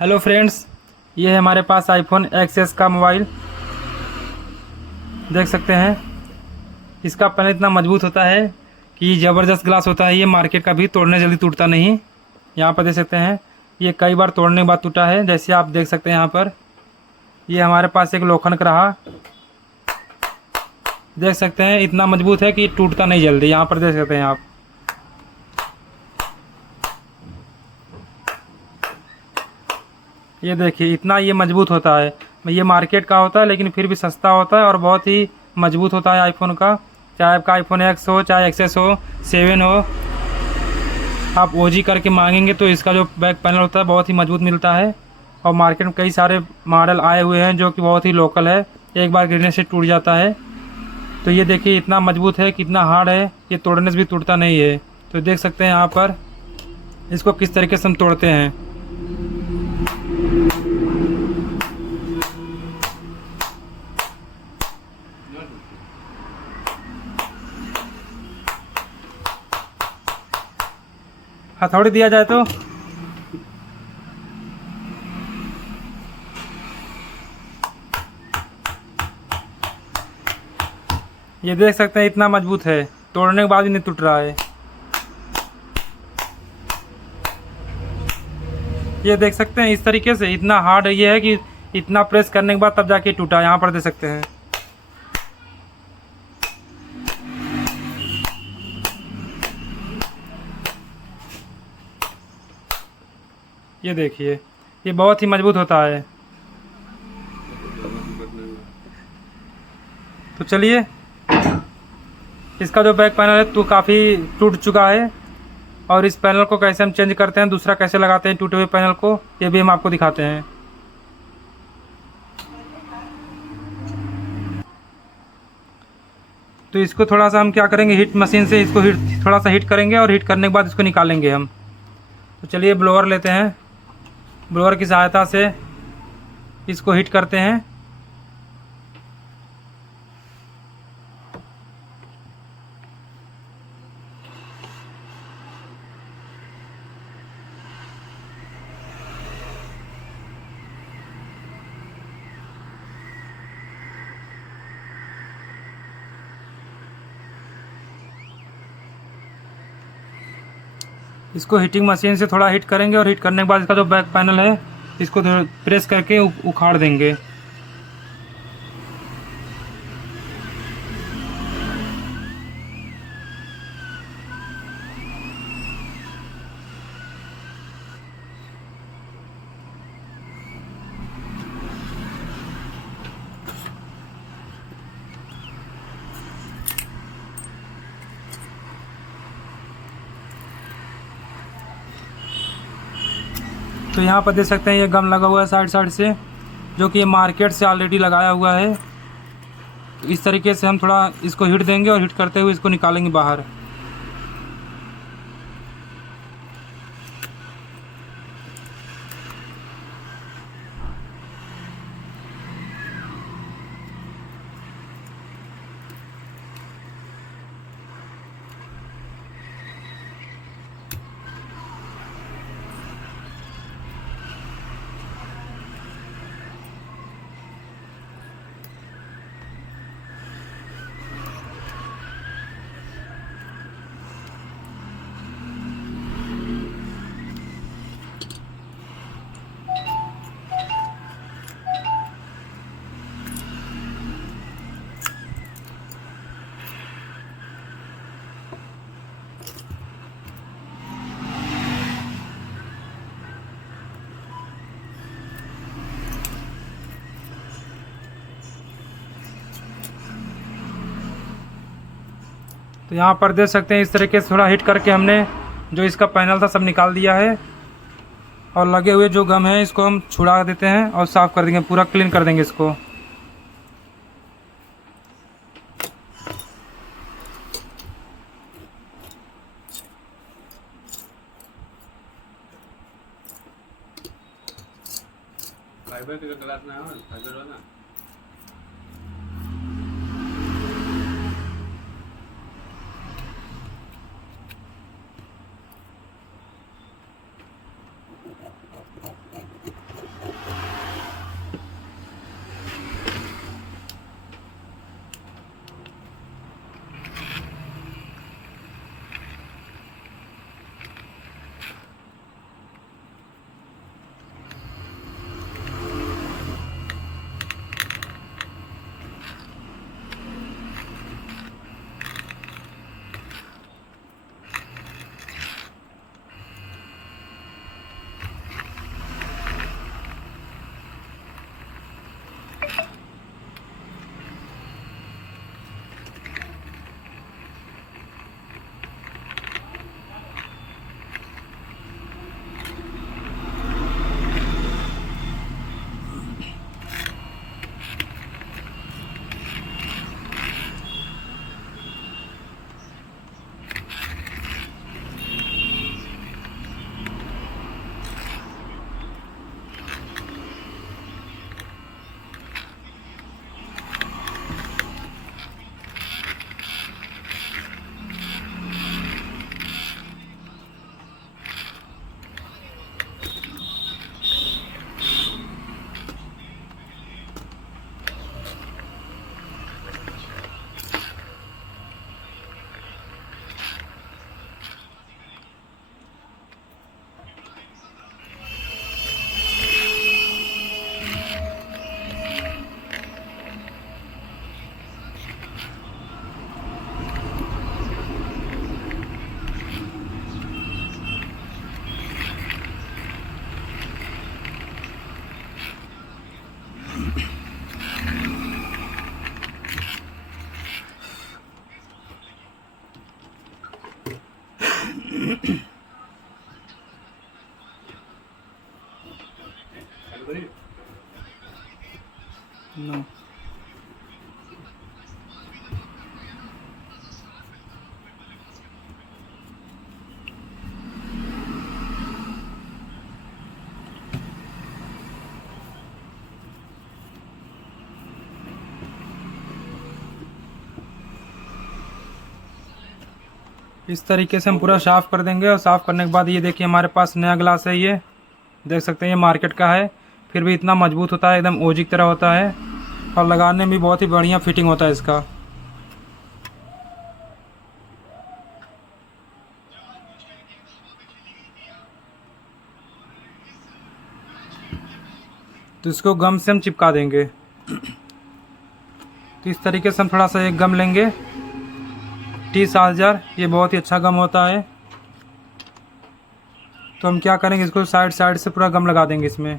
Hello friends, ये है हमारे पास आईफोन XS का मोबाइल। देख सकते हैं इसका पैनल इतना मजबूत होता है कि ज़बरदस्त ग्लास होता है। ये मार्केट का भी तोड़ने जल्दी टूटता नहीं। यहाँ पर देख सकते हैं ये कई बार तोड़ने के बाद टूटा है। जैसे आप देख सकते हैं यहाँ पर ये हमारे पास एक लोखंड का रहा। देख सकते हैं इतना मजबूत है कि टूटता नहीं जल्दी। यहाँ पर देख सकते हैं आप। ये देखिए इतना ये मजबूत होता है। ये मार्केट का होता है लेकिन फिर भी सस्ता होता है और बहुत ही मजबूत होता है आईफोन का। चाहे आपका आईफोन X हो, चाहे XS हो, 7 हो, आप OG करके मांगेंगे तो इसका जो बैक पैनल होता है बहुत ही मजबूत मिलता है। और मार्केट में कई सारे मॉडल आए हुए हैं जो कि बहुत ही लोकल है, एक बार गिरने से टूट जाता है। तो ये देखिए इतना मजबूत है, कितना हार्ड है, ये तोड़ने से भी टूटता नहीं है। तो देख सकते हैं यहाँ पर इसको किस तरीके से हम तोड़ते हैं। हथौड़ी दिया जाए तो ये देख सकते हैं इतना मजबूत है, तोड़ने के बाद भी नहीं टूट रहा है। ये देख सकते हैं इस तरीके से इतना हार्ड ये है कि इतना प्रेस करने के बाद तब जाके टूटा। यहाँ पर देख सकते हैं। ये देखिए ये बहुत ही मजबूत होता है। तो चलिए इसका जो बैक पैनल है तो काफ़ी टूट चुका है और इस पैनल को कैसे हम चेंज करते हैं, दूसरा कैसे लगाते हैं टूटे हुए पैनल को, ये भी हम आपको दिखाते हैं। तो इसको थोड़ा सा हम क्या करेंगे, हीट मशीन से इसको थोड़ा सा हीट करेंगे और हीट करने के बाद इसको निकालेंगे हम। तो चलिए ब्लोअर लेते हैं, ब्लोअर की सहायता से इसको हीट करते हैं। इसको हीटिंग मशीन से थोड़ा हीट करेंगे और हीट करने के बाद इसका जो बैक पैनल है इसको थोड़ा प्रेस करके उखाड़ देंगे। तो यहाँ पर देख सकते हैं ये गम लगा हुआ है साइड साइड से, जो कि ये मार्केट से ऑलरेडी लगाया हुआ है। तो इस तरीके से हम थोड़ा इसको हीट देंगे और हीट करते हुए इसको निकालेंगे बाहर। तो यहाँ पर देख सकते हैं इस तरीके से थोड़ा हीट करके हमने जो इसका पैनल था सब निकाल दिया है। और लगे हुए जो गम है इसको हम छुड़ा देते हैं और साफ़ कर देंगे, पूरा क्लीन कर देंगे इसको। फाइबर के ग्लास ना हो, फाइबर हो ना। वही नो। इस तरीके से हम पूरा साफ़ कर देंगे और साफ़ करने के बाद ये देखिए हमारे पास नया ग्लास है। ये देख सकते हैं, ये मार्केट का है, फिर भी इतना मजबूत होता है, एकदम ओजी की तरह होता है और लगाने में भी बहुत ही बढ़िया फिटिंग होता है इसका। तो इसको गम से हम चिपका देंगे। तो इस तरीके से हम थोड़ा सा एक गम लेंगे, टी चार्जर, ये बहुत ही अच्छा गम होता है। तो हम क्या करेंगे, इसको साइड साइड से पूरा गम लगा देंगे इसमें।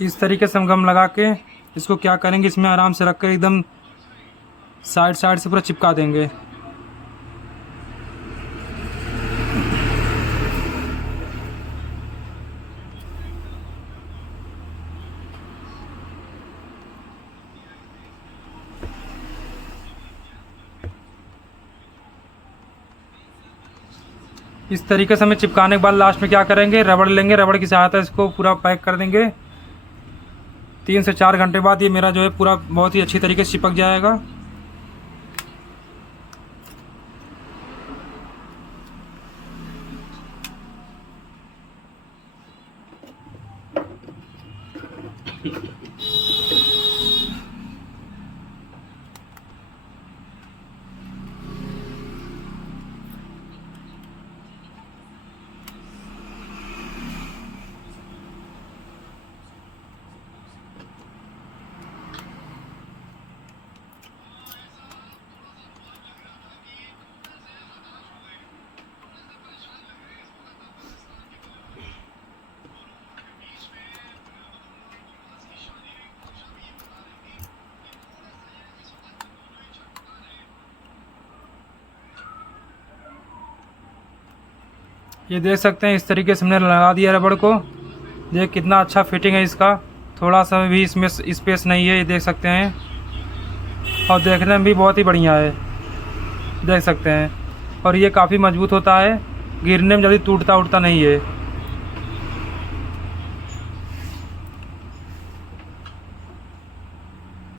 इस तरीके से हम गम लगा के इसको क्या करेंगे, इसमें आराम से रख कर एकदम साइड साइड से पूरा चिपका देंगे। इस तरीके से हमें चिपकाने के बाद लास्ट में क्या करेंगे, रबड़ लेंगे, रबड़ की सहायता से इसको पूरा पैक कर देंगे। 3 से 4 घंटे बाद ये मेरा जो है पूरा बहुत ही अच्छी तरीके से चिपक जाएगा। ये देख सकते हैं, इस तरीके से हमने लगा दिया रबड़ को। देख कितना अच्छा फिटिंग है इसका, थोड़ा सा भी इसमें स्पेस नहीं है, ये देख सकते हैं। और देखने में भी बहुत ही बढ़िया है, देख सकते हैं। और ये काफ़ी मजबूत होता है, गिरने में जल्दी टूटता उड़ता नहीं है।